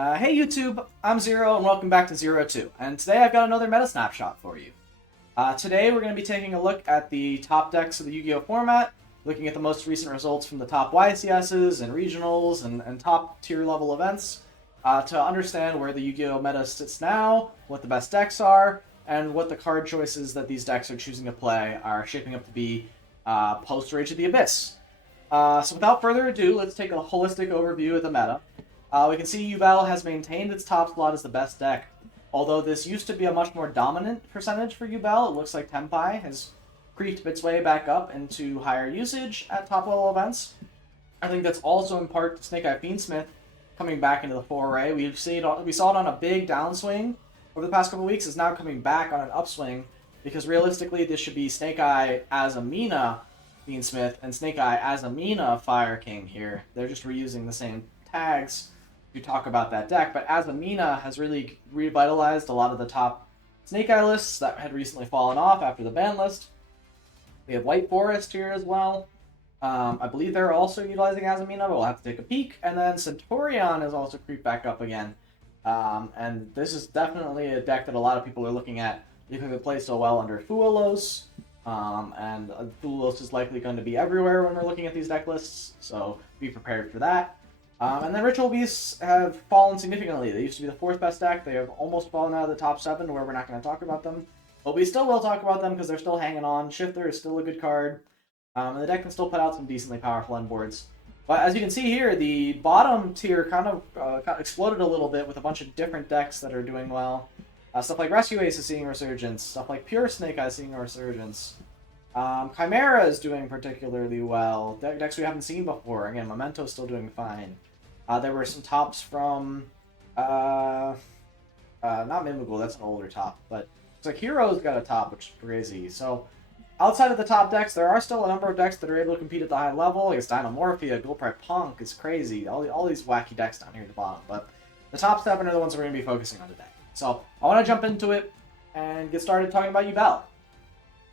Hey YouTube, I'm Zero and welcome back to Zero 2. And today I've got another meta snapshot for you. Today we're going to be taking a look at the top decks of the Yu-Gi-Oh format, looking at the most recent results from the top YCSs and regionals and top tier level events to understand where the Yu-Gi-Oh meta sits now, what the best decks are, and what the card choices that these decks are choosing to play are shaping up to be post Rage of the Abyss. So without further ado, let's take a holistic overview of the meta. We can see Yubel has maintained its top slot as the best deck. Although this used to be a much more dominant percentage for Yubel, it looks like Tenpai has creeped its way back up into higher usage at top level events. I think that's also in part to Snake Eye Fiendsmith coming back into the foray. We saw it on a big downswing over the past couple of weeks. It's now coming back on an upswing because realistically this should be Snake Eye Azamina Fiendsmith and Snake Eye Azamina Fire King here. They're just reusing the same tags to talk about that deck, but Azamina has really revitalized a lot of the top Snake Eye lists that had recently fallen off after the ban list. We have White Forest here as well. I believe they're also utilizing Azamina, but we'll have to take a peek. And then Centurion has also creeped back up again. And this is definitely a deck that a lot of people are looking at because it plays so well under Fuelos. And Fuelos is likely going to be everywhere when we're looking at these deck lists, so be prepared for that. And then Ritual Beasts have fallen significantly. They used to be the fourth best deck. They have almost fallen out of the top 7 to where we're not going to talk about them. But we still will talk about them because they're still hanging on. Shifter is still a good card. And the deck can still put out some decently powerful end boards. But as you can see here, the bottom tier kind of exploded a little bit with a bunch of different decks that are doing well. Stuff like Rescue Ace is seeing a resurgence. Stuff like Pure Snake Eye is seeing a resurgence. Chimera is doing particularly well. Decks we haven't seen before. Again, Memento is still doing fine. There were some tops from, not Mimigul, that's an older top, but it's like Hero's got a top, which is crazy. So, outside of the top decks, there are still a number of decks that are able to compete at the high level. Like Dynamorphia, Gulpride Punk, it's crazy. All these wacky decks down here at the bottom, but the top 7 are the ones we're going to be focusing on today. So, I want to jump into it and get started talking about Yubel.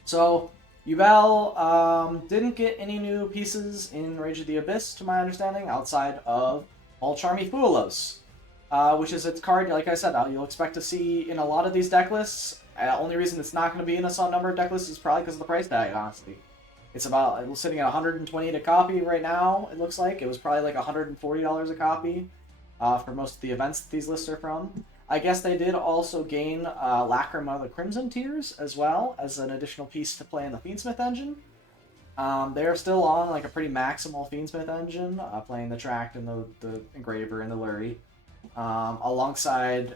So, Yubel didn't get any new pieces in Rage of the Abyss, to my understanding, outside of All Charmy Fuelos, which is its card, like I said, you'll expect to see in a lot of these deck lists. The only reason it's not going to be in a some number of deck lists is probably because of the price tag, honestly. It's sitting at 120 a copy right now, it looks like. It was probably like $140 a copy for most of the events that these lists are from. I guess they did also gain Lacrima the Crimson Tears as well as an additional piece to play in the Fiendsmith engine. They are still on like a pretty maximal Fiendsmith engine, playing the Tract and the Engraver and the Lurie. Alongside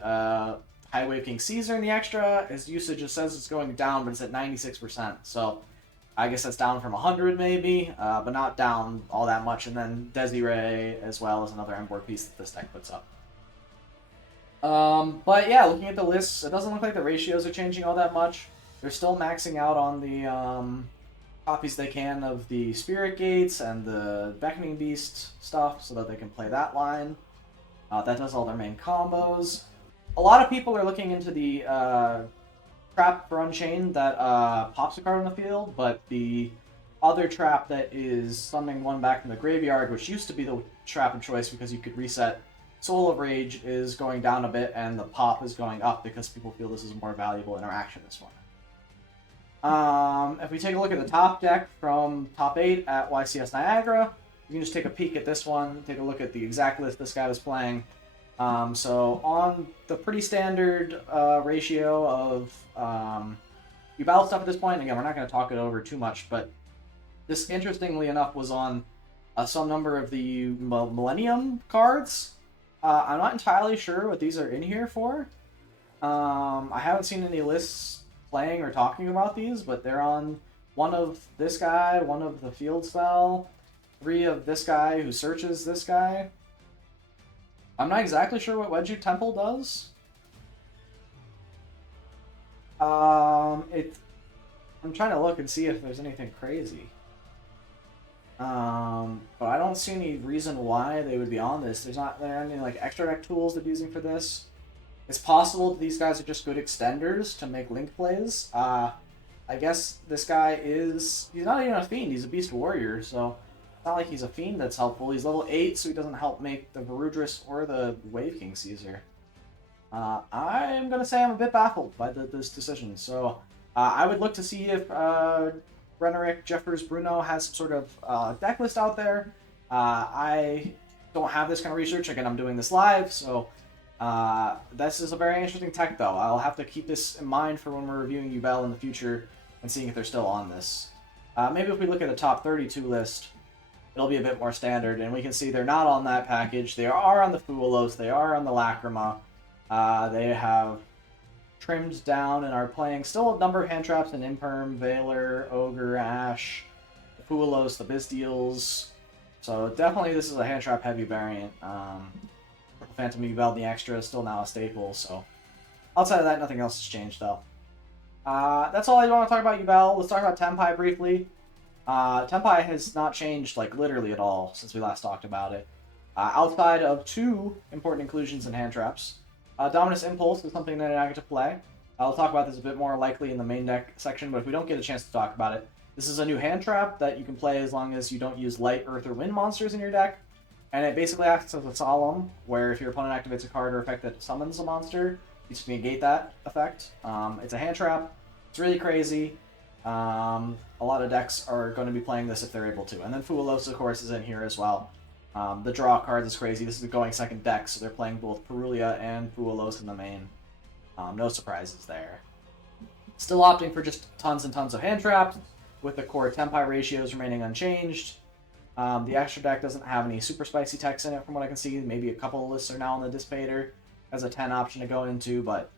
Highway King Caesar in the extra, his usage, it says it's going down, but it's at 96%. So I guess that's down from 100 maybe, but not down all that much. And then Desiree as well as another M-board piece that this deck puts up. But yeah, looking at the lists, it doesn't look like the ratios are changing all that much. They're still maxing out on the copies they can of the Spirit Gates and the Beckoning Beast stuff so that they can play that line. That does all their main combos. A lot of people are looking into the trap for Unchained that pops a card on the field, but the other trap that is summoning one back from the graveyard, which used to be the trap of choice because you could reset Soul of Rage, is going down a bit, and the pop is going up because people feel this is a more valuable interaction this one. If we take a look at the top deck from top 8 at YCS Niagara, you can just take a peek at this one, take a look at the exact list this guy was playing. So on the pretty standard ratio of Yubel stuff at this point, again, we're not going to talk it over too much, but this, interestingly enough, was on some number of the Millennium cards. I'm not entirely sure what these are in here for. I haven't seen any lists playing or talking about these, but they're on one of this guy, one of the field spell, 3 of this guy who searches this guy. I'm not exactly sure what Wedju Temple does. I'm trying to look and see if there's anything crazy. But I don't see any reason why they would be on this. There aren't any like extra deck tools they're using for this. It's possible that these guys are just good extenders to make link plays. I guess this guy he's not even a fiend, he's a beast warrior, so not like he's a fiend that's helpful. He's level 8, so he doesn't help make the Varudris or the Wave King Caesar. I'm going to say I'm a bit baffled by this decision. So I would look to see if Renerick, Jeffers, Bruno has some sort of deck list out there. I don't have this kind of research. Again, I'm doing this live, so this is a very interesting tech, though. I'll have to keep this in mind for when we're reviewing Yubel in the future and seeing if they're still on this. Maybe if we look at a top 32 list, it'll be a bit more standard, and we can see they're not on that package. They are on the Fuelos, they are on the Lacrima. They have trimmed down and are playing still a number of hand traps in Imperm, Veiler, Ogre, Ash, the Fuelos, the Bizdeals. So definitely this is a hand trap heavy variant. Phantom Yubel, the extra, is still now a staple. So outside of that, nothing else has changed though. That's all I want to talk about Yubel. Let's talk about Tenpai briefly. Tenpai has not changed like literally at all since we last talked about it. Outside of two important inclusions in hand traps. Dominus Impulse is something that I get to play. I'll talk about this a bit more likely in the main deck section, but if we don't get a chance to talk about it, this is a new hand trap that you can play as long as you don't use light, earth, or wind monsters in your deck. And it basically acts as a solemn, where if your opponent activates a card or effect that summons a monster, you just negate that effect. It's a hand trap. It's really crazy. A lot of decks are going to be playing this if they're able to. And then Fuelos, of course, is in here as well. The draw cards is crazy. This is a going second deck, so they're playing both Perulia and Fuelos in the main. No surprises there. Still opting for just tons and tons of hand traps, with the core Tenpai ratios remaining unchanged. The extra deck doesn't have any super spicy techs in it from what I can see. Maybe a couple of lists are now on the Dissipator as a 10 option to go into, but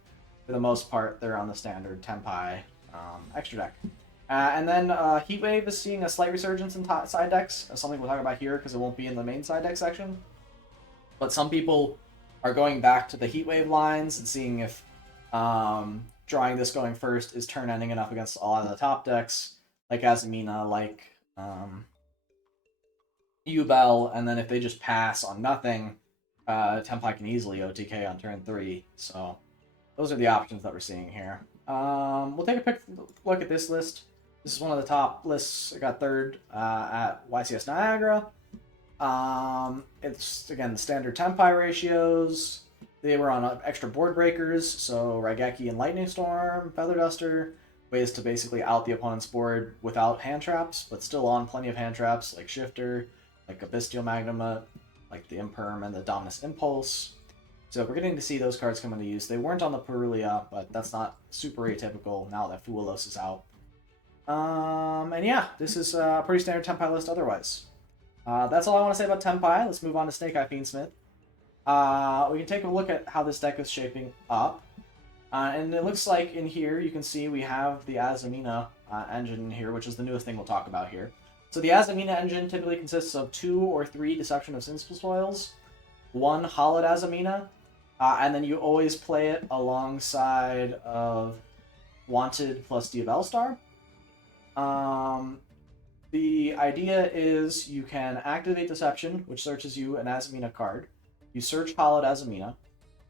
for the most part, they're on the standard Tenpai extra deck. And then Heatwave is seeing a slight resurgence in side decks, something we'll talk about here because it won't be in the main side deck section. But some people are going back to the Heatwave lines and seeing if drawing this going first is turn ending enough against a lot of the top decks, like Azamina, like Yubel, and then if they just pass on nothing, Tenpai can easily OTK on turn 3. So those are the options that we're seeing here. We'll take a quick look at this list. This is one of the top lists. It got third at YCS Niagara. It's, again, the standard Tenpai ratios. They were on extra board breakers, so Raigeki and Lightning Storm, Feather Duster, ways to basically out the opponent's board without hand traps, but still on plenty of hand traps, like Shifter, like Abystial Magnuma, like the Imperm and the Dominus Impulse. So we're getting to see those cards come into use. They weren't on the Perulia, but that's not super atypical now that Fuelos is out. And yeah, this is a pretty standard Tenpai list otherwise. That's all I want to say about Tenpai. Let's move on to Snake Eye Fiendsmith. We can take a look at how this deck is shaping up. And it looks like in here, you can see we have the Azamina engine here, which is the newest thing we'll talk about here. So the Azamina engine typically consists of 2 or 3 Deception of Simple Spoils, 1 Hollowed Azamina, and then you always play it alongside of Wanted plus Diabell Star. The idea is you can activate Deception, which searches you an Azamina card. You search Hollowed Azamina.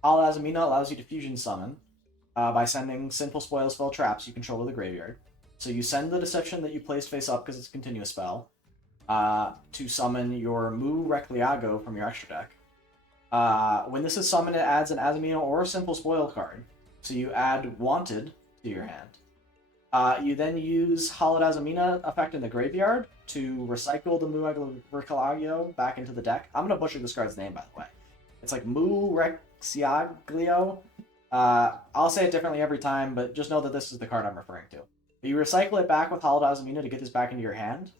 Hollowed Azamina allows you to fusion summon by sending Sinful Spoil spell traps you control to the graveyard. So you send the Deception that you placed face up because it's a continuous spell to summon your Mu Recliago from your extra deck. When this is summoned, it adds an Azamina or a Sinful Spoil card. So you add Wanted to your hand. You then use Hollowed Azamina effect in the graveyard to recycle the Mu Recliago back into the deck. I'm going to butcher this card's name, by the way. It's like Mu Recliago. I'll say it differently every time, but just know that this is the card I'm referring to. You recycle it back with Hollowed Azamina to get this back into your hand.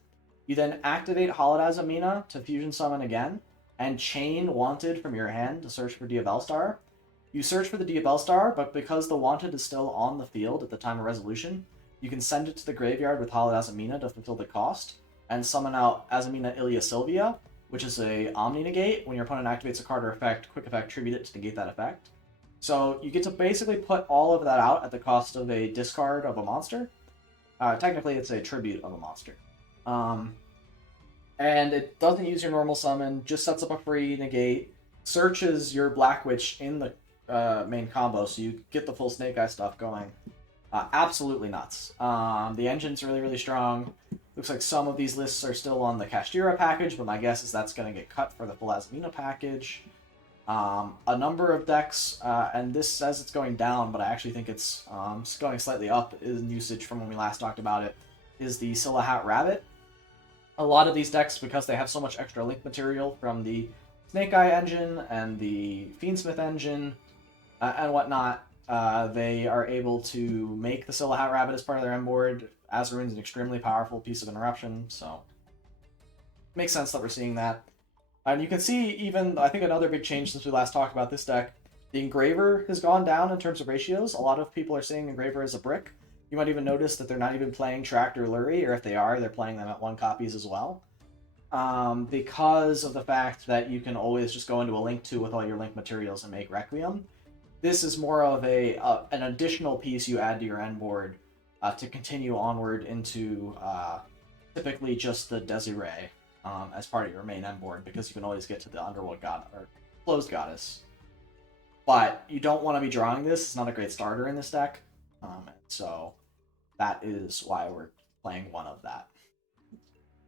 You then activate Hollowed Azamina to fusion summon again, and chain Wanted from your hand to search for Diabell Star. You search for the Diabell Star, but because the Wanted is still on the field at the time of resolution, you can send it to the graveyard with Hollowed Azamina to fulfill the cost, and summon out Azamina Ilia Sylvia, which is a Omni Negate. When your opponent activates a card or effect, quick effect, tribute it to negate that effect. So you get to basically put all of that out at the cost of a discard of a monster. Technically, it's a tribute of a monster. And it doesn't use your normal summon, just sets up a free negate, searches your Black Witch in the main combo, so you get the full Snake Eye stuff going. Absolutely nuts. The engine's really, really strong. Looks like some of these lists are still on the Kashtira package, but my guess is that's going to get cut for the full Azamina package. A number of decks, and this says it's going down, but I actually think it's going slightly up in usage from when we last talked about it, is the Scylla Hat Rabbit. A lot of these decks, because they have so much extra link material from the Snake Eye engine and the Fiendsmith engine and whatnot, they are able to make the Scylla Hat Rabbit as part of their end board. Azarune's an extremely powerful piece of interruption, so makes sense that we're seeing that. And you can see even, I think another big change since we last talked about this deck, the Engraver has gone down in terms of ratios. A lot of people are seeing Engraver as a brick. You might even notice that they're not even playing Tract or Lurie, or if they are, they're playing them at 1 copies as well. Because of the fact that you can always just go into a Link 2 with all your Link materials and make Requiem. This is more of an additional piece you add to your end board to continue onward into typically just the Desiree as part of your main end board, because you can always get to the Underworld God or Closed Goddess. But you don't want to be drawing this. It's not a great starter in this deck. So that is why we're playing one of that.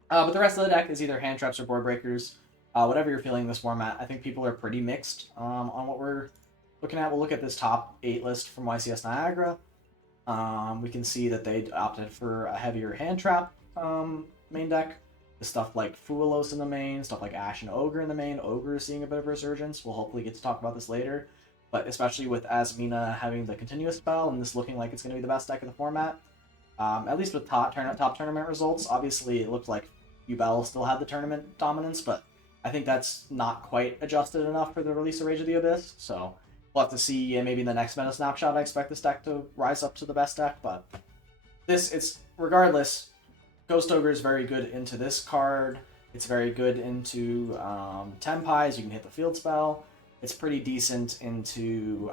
But the rest of the deck is either hand traps or board breakers. Whatever you're feeling in this format, I think people are pretty mixed on what we're looking at. We'll look at this top 8 list from YCS Niagara. We can see that they opted for a heavier hand trap main deck. Stuff like Fuelos in the main, stuff like Ash and Ogre in the main. Ogre is seeing a bit of resurgence. We'll hopefully get to talk about this later. But especially with Azamina having the continuous spell and this looking like it's going to be the best deck of the format. At least with top tournament results. Obviously, it looked like Yubel still had the tournament dominance, but I think that's not quite adjusted enough for the release of Rage of the Abyss. So we'll have to see. Maybe in the next Meta Snapshot, I expect this deck to rise up to the best deck. But it's regardless. Ghost Ogre is very good into this card. It's very good into Tenpai, as you can hit the field spell. It's pretty decent into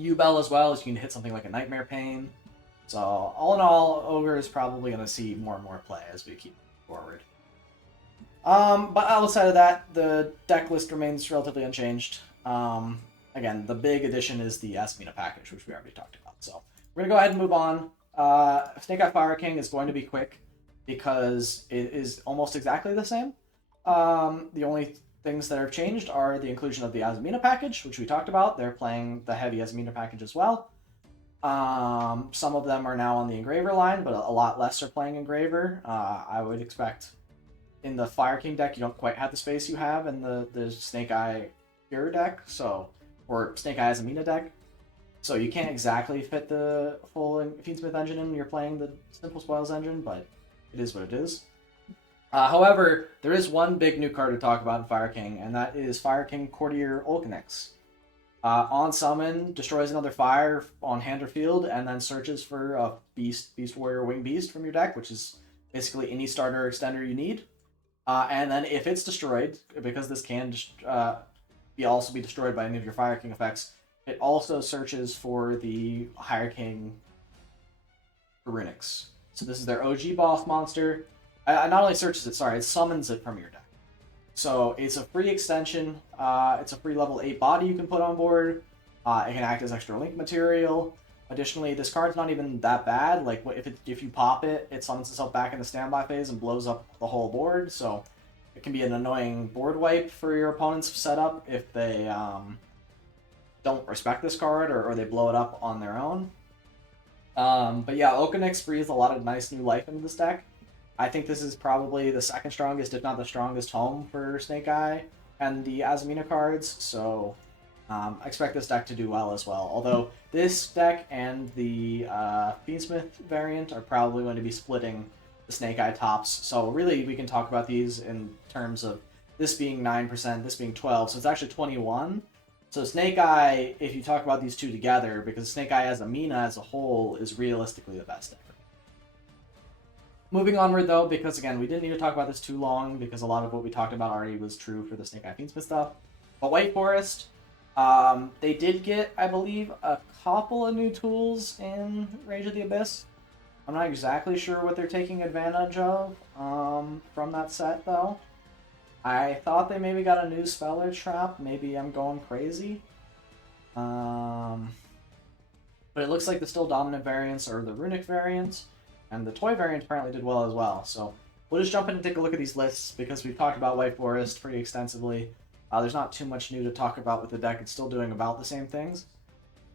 Yubel as well, as you can hit something like a Nightmare Pain. So all in all, Ogre is probably going to see more and more play as we keep forward. But outside of that, the deck list remains relatively unchanged. Again, the big addition is the Azamina package, which we already talked about. So we're going to go ahead and move on. Snake Eye Fire King is going to be quick because it is almost exactly the same. The only things that have changed are the inclusion of the Azamina package, which we talked about. They're playing the heavy Azamina package as well. Some of them are now on the Engraver line, but a lot less are playing Engraver. I would expect in the Fire King deck, you don't quite have the space you have in the Snake Eye Pure deck, or Snake Eye Azamina deck. So you can't exactly fit the full Fiendsmith engine in when you're playing the Simple Spoils engine, but it is what it is. However, there is one big new card to talk about in Fire King, and that is Fire King Courtier Olkinix. On summon, destroys another fire on hand or field, and then searches for a Beast Warrior, Wing Beast from your deck, which is basically any starter extender you need. And then if it's destroyed, because this can also be destroyed by any of your Fire King effects, it also searches for the Higher King Runix. So this is their OG boss monster. Not only searches it, it summons it from your deck. So it's a free extension. It's a free level 8 body you can put on board. It can act as extra link material. Additionally, this card's not even that bad. Like if you pop it, it summons itself back in the standby phase and blows up the whole board. So it can be an annoying board wipe for your opponent's setup if they don't respect this card or they blow it up on their own. But yeah, Olkinix breathes a lot of nice new life into this deck. I think this is probably the second strongest, if not the strongest, home for Snake Eye and the Azamina cards, so I expect this deck to do well as well. Although this deck and the Fiendsmith variant are probably going to be splitting the Snake Eye tops, so really we can talk about these in terms of this being 9%, this being 12%, so it's actually 21%. So Snake Eye, if you talk about these two together, because Snake Eye Azamina as a whole is realistically the best deck. Moving onward, though, because, again, we didn't need to talk about this too long, because a lot of what we talked about already was true for the Snake Eye Fiendsmith stuff. But White Forest, they did get, I believe, a couple of new tools in Rage of the Abyss. I'm not exactly sure what they're taking advantage of from that set, though. I thought they maybe got a new Speller Trap. Maybe I'm going crazy. But it looks like the still dominant variants are the Runic variant. And the toy variant apparently did well as well. So we'll just jump in and take a look at these lists because we've talked about White Forest pretty extensively. There's not too much new to talk about with the deck. It's still doing about the same things.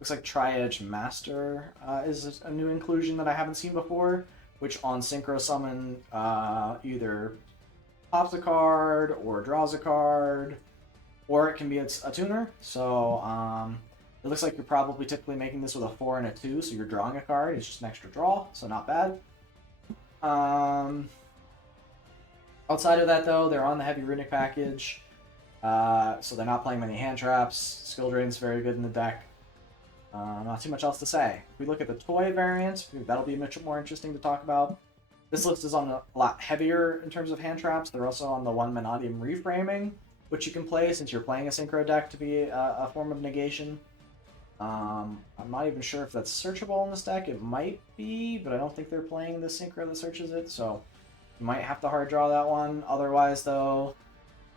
Looks like Tri-Edge Master is a new inclusion that I haven't seen before, which on Synchro Summon either pops a card or draws a card, or it can be a tuner. So it looks like you're probably typically making this with a 4 and a 2, so you're drawing a card. It's just an extra draw, so not bad. Outside of that, though, they're on the heavy runic package, so they're not playing many hand traps. Skill drain's very good in the deck. Not too much else to say. If we look at the toy variant, that'll be much more interesting to talk about. This list is on a lot heavier in terms of hand traps. They're also on the 1 Manadium reframing, which you can play since you're playing a synchro deck to be a form of negation. I'm not even sure if that's searchable in this deck. It might be, but I don't think they're playing the synchro that searches it, so you might have to hard draw that one. Otherwise, though,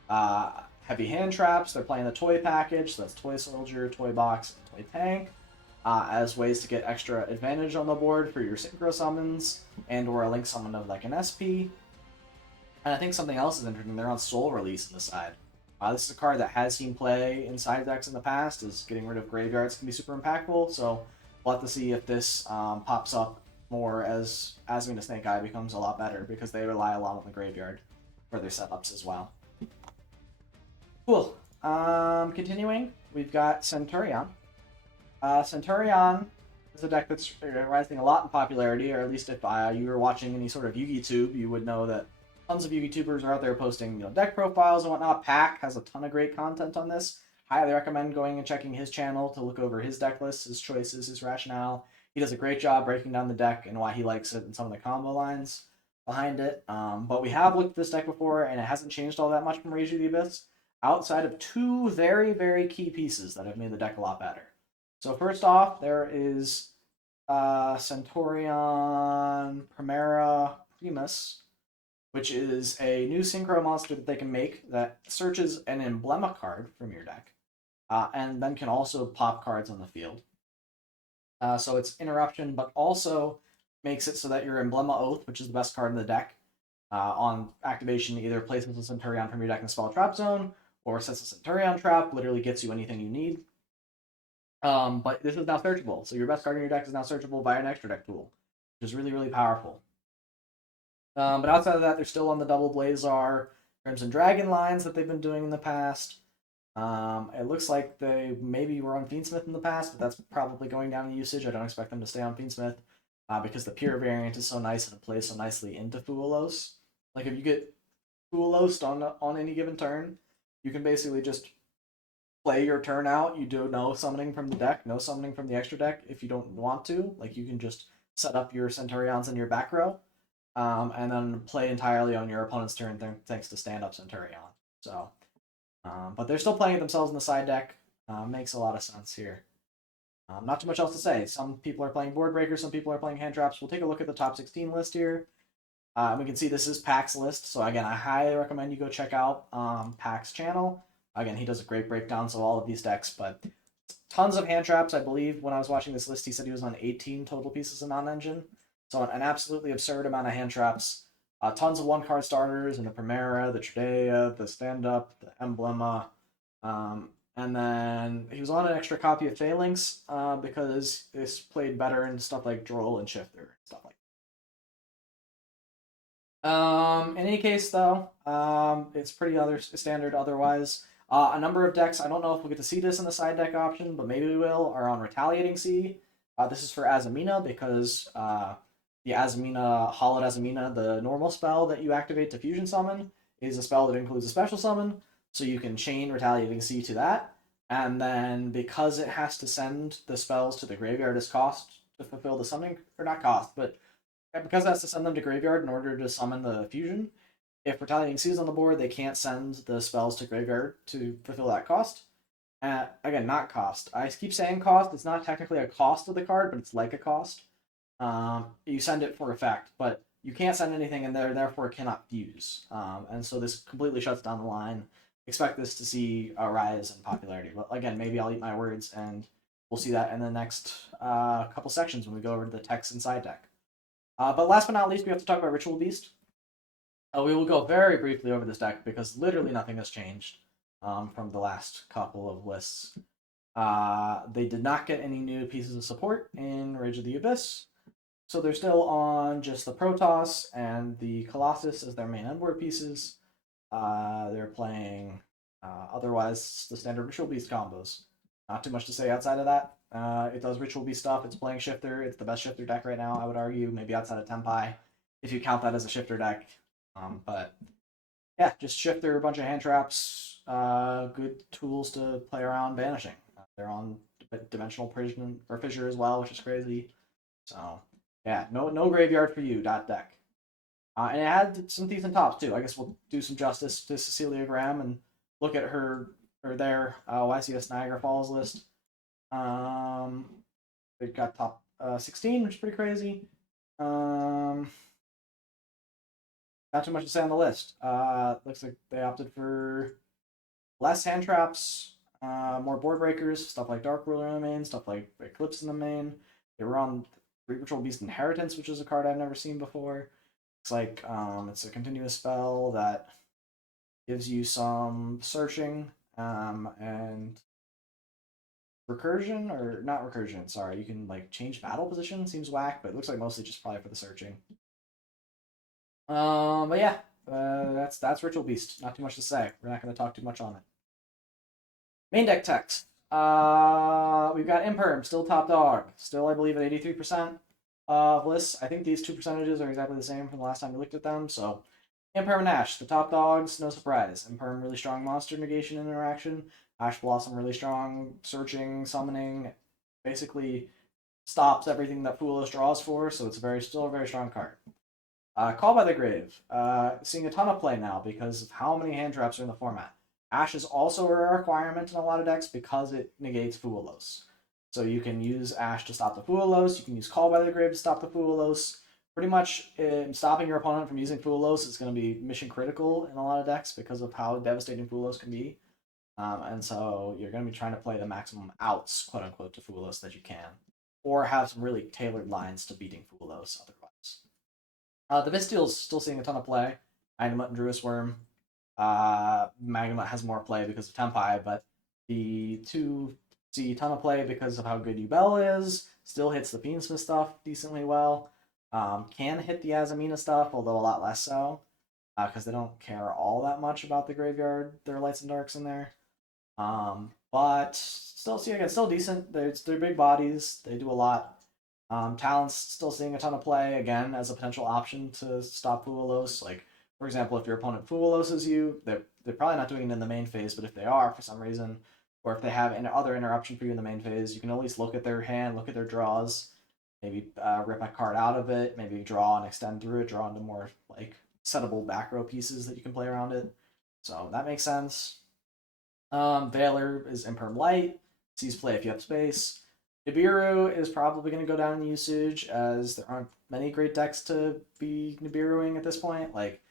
heavy hand traps. They're playing the toy package, so that's Toy Soldier, Toy Box, and Toy Tank, as ways to get extra advantage on the board for your synchro summons and or a link summon of like an SP. And I think something else is interesting. They're on Soul Release on the side. This is a card that has seen play in side decks in the past, as getting rid of graveyards can be super impactful, so we'll have to see if this pops up more as Azamina Snake Eye becomes a lot better, because they rely a lot on the graveyard for their setups as well. Cool. Continuing, we've got Centurion. Centurion is a deck that's rising a lot in popularity, or at least if you were watching any sort of Yugioh, you would know that tons of Yugioh are out there posting deck profiles and whatnot. Pack has a ton of great content on this. Highly recommend going and checking his channel to look over his deck lists, his choices, his rationale. He does a great job breaking down the deck and why he likes it and some of the combo lines behind it. But we have looked at this deck before, and it hasn't changed all that much from Rage of the Abyss, outside of 2 very, very key pieces that have made the deck a lot better. So first off, there is Centurion Primera Primus, which is a new synchro monster that they can make that searches an emblema card from your deck, and then can also pop cards on the field. So it's interruption, but also makes it so that your Emblema Oath, which is the best card in the deck, on activation either places a Centurion from your deck in a spell trap zone, or sets a Centurion trap, literally gets you anything you need. But this is now searchable, so your best card in your deck is now searchable via an extra deck tool, which is really, really powerful. But outside of that, they're still on the double Blazar Crimson Dragon lines that they've been doing in the past. It looks like they maybe were on Fiendsmith in the past, but that's probably going down in usage. I don't expect them to stay on Fiendsmith because the pure variant is so nice and it plays so nicely into Fuelos. Like if you get Fuelos on any given turn, you can basically just play your turn out. You do no summoning from the deck, no summoning from the extra deck if you don't want to. Like you can just set up your Centurions in your back row. And then play entirely on your opponent's turn thanks to stand-up Centurion. So, but they're still playing it themselves in the side deck. Makes a lot of sense here. Not too much else to say. Some people are playing board breakers, some people are playing hand traps. We'll take a look at the top 16 list here. We can see this is Pack's list. So again, I highly recommend you go check out Pack's channel. Again, he does a great breakdowns of all of these decks, but tons of hand traps. I believe when I was watching this list, he said he was on 18 total pieces of non-engine. So an absolutely absurd amount of hand traps. Tons of one-card starters in the Primera, the Tridea, the Stand-Up, the Emblema. And then he was on an extra copy of Phalanx because this played better in stuff like Droll and Shifter, stuff like that. In any case, though, it's pretty standard otherwise. A number of decks, I don't know if we'll get to see this in the side deck option, but maybe we will, are on Retaliating Sea. This is for Azamina because the Azamina, Hollowed Azamina, the normal spell that you activate to fusion summon, is a spell that includes a special summon, so you can chain Retaliating Sea to that, and then because it has to send the spells to the graveyard as cost to fulfill the summoning, or not cost, but because it has to send them to graveyard in order to summon the fusion, if Retaliating Sea is on the board, they can't send the spells to graveyard to fulfill that cost. Again, not cost. I keep saying cost. It's not technically a cost of the card, but it's like a cost. You send it for effect, but you can't send anything in there, therefore it cannot fuse. And so this completely shuts down the line. Expect this to see a rise in popularity. But again, maybe I'll eat my words, and we'll see that in the next couple sections when we go over to the text and side deck. But last but not least, we have to talk about Ritual Beast. We will go very briefly over this deck because literally nothing has changed from the last couple of lists. They did not get any new pieces of support in Rage of the Abyss, so they're still on just the Protoss and the Colossus as their main endboard pieces. They're playing otherwise the standard Ritual Beast combos. Not too much to say outside of that. It does Ritual Beast stuff. It's playing Shifter. It's the best Shifter deck right now, I would argue, maybe outside of Tenpai, if you count that as a Shifter deck. But yeah, just Shifter, a bunch of hand traps, good tools to play around banishing. They're on Dimensional Prison or Fissure as well, which is crazy. So yeah, no graveyard for you, dot deck. And it had some decent tops too. I guess we'll do some justice to Cecilia Graham and look at her or their YCS Niagara Falls list. They've got top 16, which is pretty crazy. Not too much to say on the list. Looks like they opted for less hand traps, more board breakers, stuff like Dark Ruler in the main, stuff like Eclipse in the main. They were on Ritual Beast Inheritance, which is a card I've never seen before. It's like it's a continuous spell that gives you some searching and recursion, or not recursion, sorry. You can like change battle position, seems whack, but it looks like mostly just probably for the searching. But yeah, that's Ritual Beast. Not too much to say. We're not going to talk too much on it. Main deck text. We've got Imperm, still top dog. Still, I believe, at 83% of lists. I think these two percentages are exactly the same from the last time we looked at them. So, Imperm and Ash, the top dogs, no surprise. Imperm, really strong monster negation interaction. Ash Blossom, really strong searching, summoning. Basically, stops everything that Foolos draws for. So it's still a very strong card. Call by the Grave. Seeing a ton of play now because of how many hand traps are in the format. Ash is also a requirement in a lot of decks because it negates Foolos. So you can use Ash to stop the Foolos. You can use Call by the Grave to stop the Foolos. Pretty much stopping your opponent from using Foolos is going to be mission critical in a lot of decks because of how devastating Foolos can be. And so you're going to be trying to play the maximum outs, quote unquote, to Foolos that you can. Or have some really tailored lines to beating Foolos otherwise. The Visteel's still seeing a ton of play. Magnemut and Druis Worm. Magnemut has more play because of Tenpai, but the two see a ton of play because of how good Yubel is. Still hits the Fiendsmith stuff decently well. Can hit the Azamina stuff, although a lot less so, because they don't care all that much about the graveyard. There are lights and darks in there. But still, see, again, still decent. They're big bodies. They do a lot. Talon's still seeing a ton of play, again, as a potential option to stop Foolos. Like, for example, if your opponent Fooloses you, they're probably not doing it in the main phase, but if they are, for some reason, or if they have an other interruption for you in the main phase, you can at least look at their hand, look at their draws, maybe rip a card out of it, maybe draw and extend through it, draw into more, like, settable back row pieces that you can play around it. So that makes sense. Valor is Imperm Light, sees play if you have space. Nibiru is probably going to go down in usage, as there aren't many great decks to be Nibiruing at this point. Like,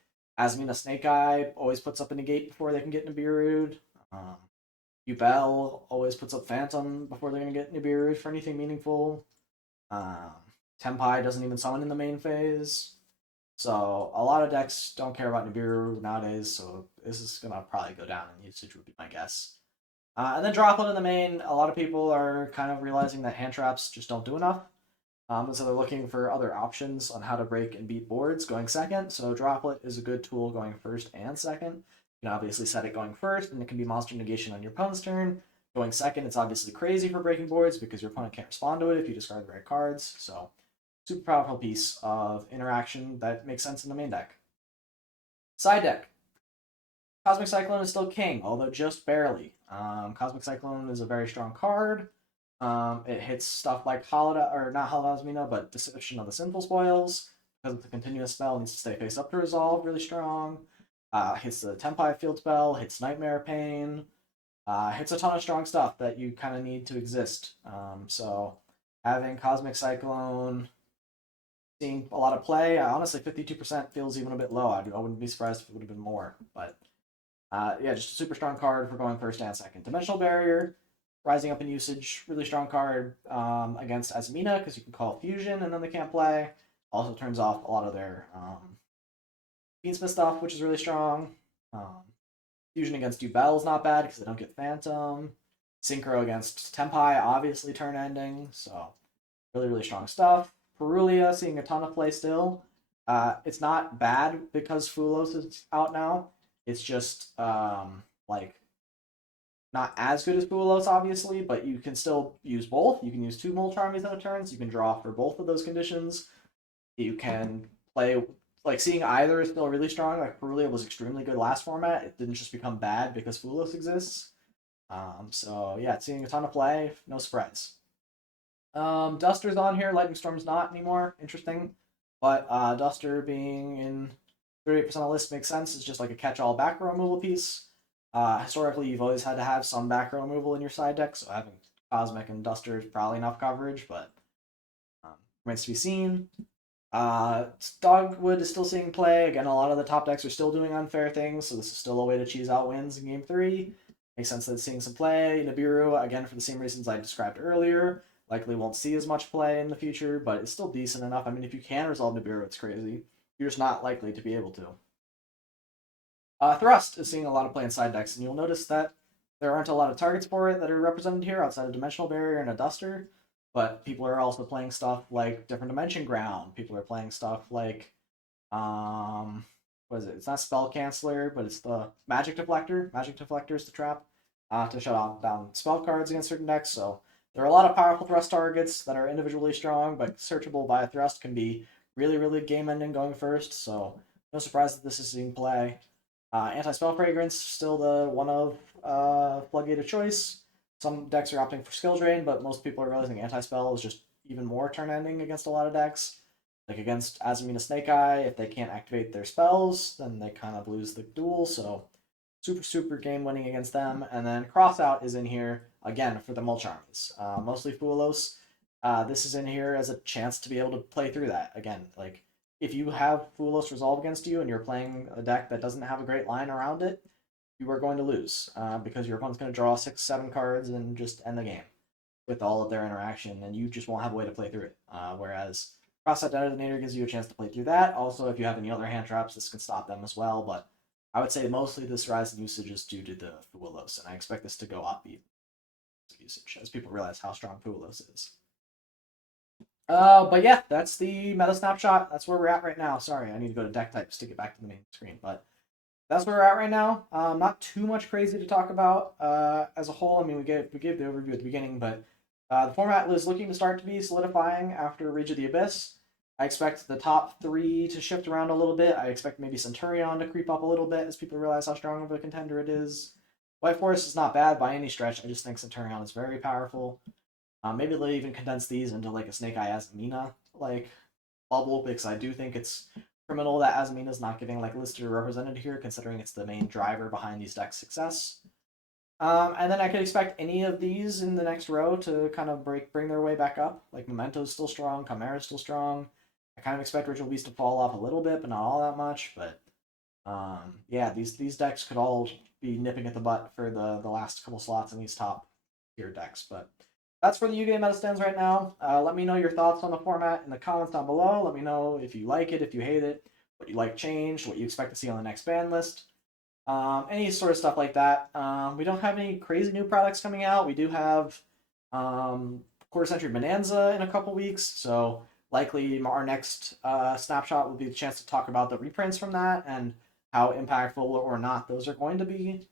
Azamina Snake Eye always puts up a negate before they can get Nibiru'd. Yubel always puts up Phantom before they're going to get Nibiru'd for anything meaningful. Tenpai doesn't even summon in the main phase. So a lot of decks don't care about Nibiru nowadays, so this is going to probably go down in usage would be my guess. And then Droplet in the main, a lot of people are kind of realizing that hand traps just don't do enough. And so they're looking for other options on how to break and beat boards going second. So Droplet is a good tool going first and second. You can obviously set it going first, and it can be monster negation on your opponent's turn. Going second, it's obviously crazy for breaking boards because your opponent can't respond to it if you discard the right cards. So super powerful piece of interaction that makes sense in the main deck. Side deck. Cosmic Cyclone is still king, although just barely. Cosmic Cyclone is a very strong card. It hits stuff like Holoda, or not Holodosmina, but Deception of the Sinful Spoils, because it's a continuous spell, needs to stay face up to resolve, really strong. Hits the Tenpai field spell, hits Nightmare Pain, hits a ton of strong stuff that you kind of need to exist. So having Cosmic Cyclone, seeing a lot of play, honestly 52% feels even a bit low. I wouldn't be surprised if it would have been more, but yeah, just a super strong card for going first and second. Dimensional Barrier, rising up in usage, really strong card against Azamina because you can call Fusion and then they can't play. Also turns off a lot of their Beansmith stuff, which is really strong. Fusion against Yubel is not bad because they don't get Phantom. Synchro against Tenpai, obviously turn ending, so really, really strong stuff. Perulia seeing a ton of play still. It's not bad because Fulos is out now. It's just like not as good as Fulos, obviously, but you can still use both. You can use 2 Molcharmies at a turn, so you can draw for both of those conditions. You can play like seeing either is still really strong. Like Perulia was extremely good last format. It didn't just become bad because Fulos exists. So yeah, seeing a ton of play, no surprise. Duster's on here. Lightning Storm's not anymore. Interesting, but Duster being in 38% of the list makes sense. It's just like a catch-all back row removal piece. Historically, you've always had to have some back row removal in your side deck, so having Cosmic and Duster is probably enough coverage, but remains to be seen. Dogwood is still seeing play. Again, a lot of the top decks are still doing unfair things, so this is still a way to cheese out wins in Game 3. Makes sense that it's seeing some play. Nibiru, again, for the same reasons I described earlier, likely won't see as much play in the future, but it's still decent enough. I mean, if you can resolve Nibiru, it's crazy. You're just not likely to be able to. Thrust is seeing a lot of play in side decks, and you'll notice that there aren't a lot of targets for it that are represented here outside of Dimensional Barrier and a Duster. But people are also playing stuff like Different Dimension Ground. People are playing stuff like, what is it? It's not Spell Canceller, but it's the Magic Deflector. Magic Deflector is the trap to shut down spell cards against certain decks. So there are a lot of powerful thrust targets that are individually strong, but searchable by a thrust can be really, really game-ending going first. So no surprise that this is seeing play. Anti-Spell Fragrance, still the one of Floodgate of choice. Some decks are opting for Skill Drain, but most people are realizing Anti-Spell is just even more turn-ending against a lot of decks. Like against Azamina Snake Eye, if they can't activate their spells, then they kind of lose the duel, so super, super game-winning against them. And then Crossout is in here, again, for the Molcharmies. Mostly Fulos. This is in here as a chance to be able to play through that. Again, like, if you have Fulos Resolve against you and you're playing a deck that doesn't have a great line around it, you are going to lose because your opponent's going to draw 6, 7 cards and just end the game with all of their interaction, and you just won't have a way to play through it. Whereas Crossout Detonator gives you a chance to play through that. Also, if you have any other hand traps, this can stop them as well, but I would say mostly this rise in usage is due to the Fulos, and I expect this to go up even usage as people realize how strong Fulos is. But yeah, that's the meta snapshot. That's where we're at right now. Sorry, I need to go to deck types to get back to the main screen, but that's where we're at right now. Not too much crazy to talk about as a whole. I mean, we gave the overview at the beginning, but the format is looking to start to be solidifying after Rage of the Abyss. I expect the top 3 to shift around a little bit. I expect maybe Centurion to creep up a little bit as people realize how strong of a contender it is. White Forest is not bad by any stretch. I just think Centurion is very powerful. Maybe they'll even condense these into like a Snake Eye Azamina like bubble, because I do think it's criminal that Azamina is not getting like listed or represented here, considering it's the main driver behind these decks' success. And then I could expect any of these in the next row to kind of bring their way back up. Like Memento's still strong, Chimera's still strong. I kind of expect Ritual Beast to fall off a little bit, but not all that much. But yeah, these decks could all be nipping at the butt for the last couple slots in these top tier decks. But that's where the Yugioh Meta stands right now. Let me know your thoughts on the format in the comments down below. Let me know if you like it, if you hate it, what you like changed, what you expect to see on the next ban list. Any sort of stuff like that. We don't have any crazy new products coming out. We do have Quarter Century Bonanza in a couple weeks, so likely our next snapshot will be the chance to talk about the reprints from that and how impactful or not those are going to be.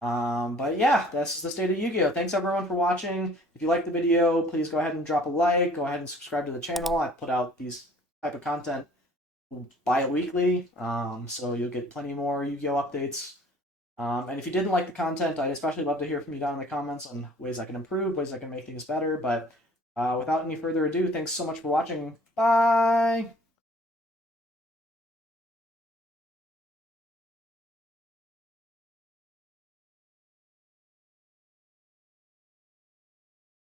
But yeah, this is the state of Yu-Gi-Oh! Thanks everyone for watching. If you liked the video, please go ahead and drop a like. Go ahead and subscribe to the channel. I put out these type of content bi-weekly, so you'll get plenty more Yu-Gi-Oh! Updates. And if you didn't like the content, I'd especially love to hear from you down in the comments on ways I can improve, ways I can make things better. But without any further ado, thanks so much for watching. Bye!